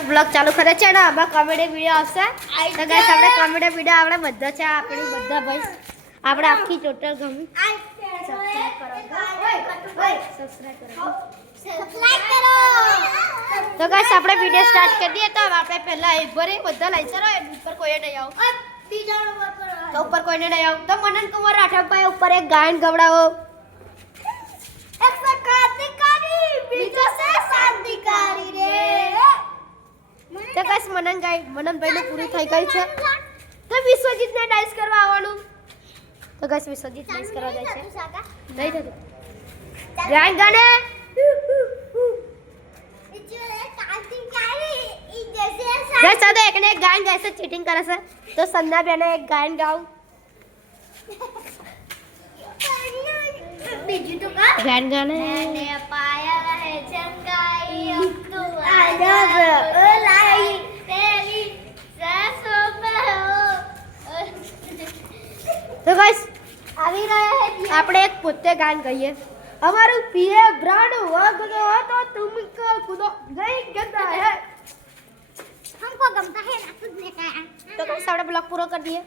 આપણે બ્લોગ ચાલુ કરે છે ને આમાં કોમેડી વિડિયો આવશે તો ગાઈસ આપણે કોમેડી વિડિયો આપણે બધા છે આપણી બધા ભાઈ આપણે આખી ટોટલ ગમી સબસ્ક્રાઇબ કરો તો ગાઈસ આપણે વિડિયો સ્ટાર્ટ કરી દઈએ તો આપણે પહેલા એક ભરે બધા લઈ ચલો ઉપર કોઈ નહીં આવ બીજા નંબર પર તો ઉપર કોઈને નહીં આવ તો મનન કુમાર રાઠોડભાઈ ઉપર એક ગાયન ગવડાવો એક ક્રાંતિકારી બીજો છે શાંતિકારી રે તો ગાઈસ મનનભાઈ નું પૂરું થઈ ગયું છે તો વિશ્વજીતને ડાન્સ કરવા આવવાનું તો ગાઈસ વિશ્વજીત ડાન્સ કરવા જાય છે નહીં થતું ગાયન ગાને गाइस तो एक ने एक गायन गाइस चीटिंग करे से तो संध्या बेने एक गायन गाओ बीजू तो का गायन गाने मैंने पाया है चंगाई अब तो आजब लाई तेरी सांसों में हो तो गाइस આવી રહ્યા है આપણે એક પોતે ગાયન ગાઈએ हमारू पीए ब्रांड वर्ग हो तो तुमको खुद नहीं कहता है हमको गमता है ना खुद ने कहा तो कैसे આપણે બ્લોગ પૂરો કરી દઈએ